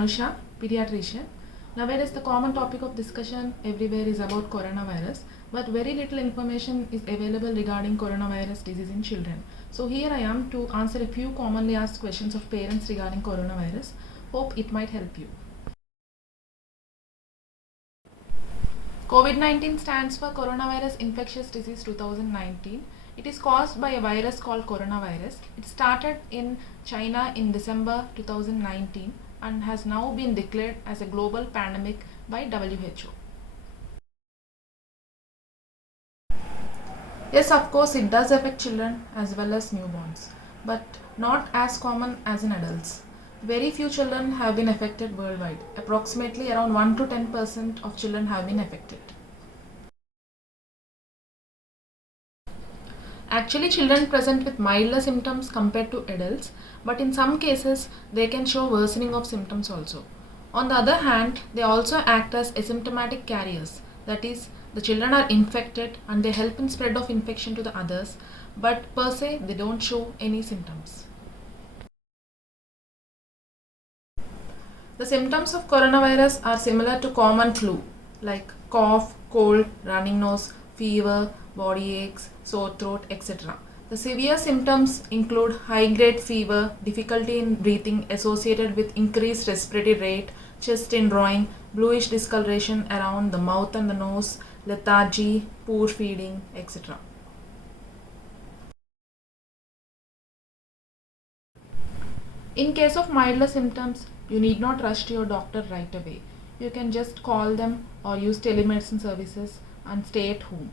Anusha, pediatrician. Nowadays, the common topic of discussion everywhere is about coronavirus, but very little information is available regarding coronavirus disease in children. So, here I am to answer a few commonly asked questions of parents regarding coronavirus. Hope it might help you. COVID-19 stands for Coronavirus Infectious Disease 2019. It is caused by a virus called coronavirus. It started in China in December 2019 and has now been declared as a global pandemic by WHO. Yes, of course, it does affect children as well as newborns, but not as common as in adults. Very few children have been affected worldwide. Approximately around 1 to 10% of children have been affected. Actually, children present with milder symptoms compared to adults, but in some cases they can show worsening of symptoms also. On the other hand, they also act as asymptomatic carriers. That is, the children are infected and they help in spread of infection to the others, but per se they don't show any symptoms. The symptoms of coronavirus are similar to common flu, like cough, cold, running nose, fever, body aches, sore throat, etc. The severe symptoms include high-grade fever, difficulty in breathing associated with increased respiratory rate, chest and drawing, bluish discoloration around the mouth and the nose, lethargy, poor feeding, etc. In case of milder symptoms, you need not rush to your doctor right away. You can just call them or use telemedicine services and stay at home.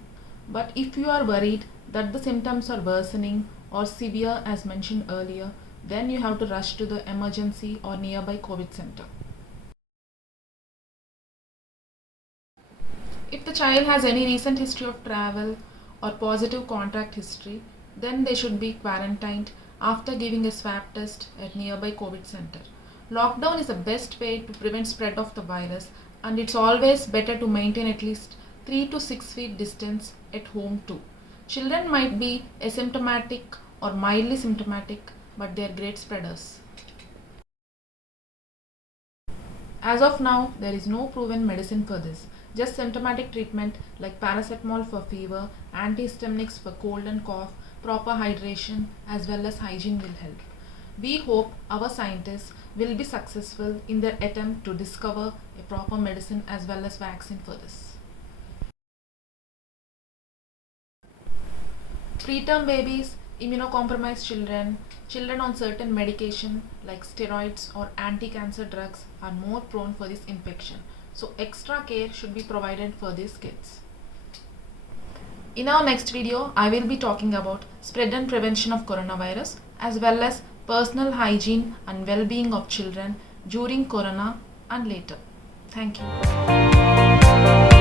But if you are worried that the symptoms are worsening or severe as mentioned earlier, then you have to rush to the emergency or nearby COVID center. If the child has any recent history of travel or positive contact history, then they should be quarantined after giving a swab test at nearby COVID center. Lockdown is the best way to prevent spread of the virus, and it's always better to maintain at least 3 to 6 feet distance at home too. Children might be asymptomatic or mildly symptomatic, but they are great spreaders. As of now, there is no proven medicine for this. Just symptomatic treatment like paracetamol for fever, antihistaminics for cold and cough, proper hydration as well as hygiene will help. We hope our scientists will be successful in their attempt to discover a proper medicine as well as vaccine for this. Preterm babies, immunocompromised children, children on certain medication like steroids or anti-cancer drugs are more prone for this infection. So extra care should be provided for these kids. In our next video, I will be talking about spread and prevention of coronavirus as well as personal hygiene and well-being of children during corona and later. Thank you.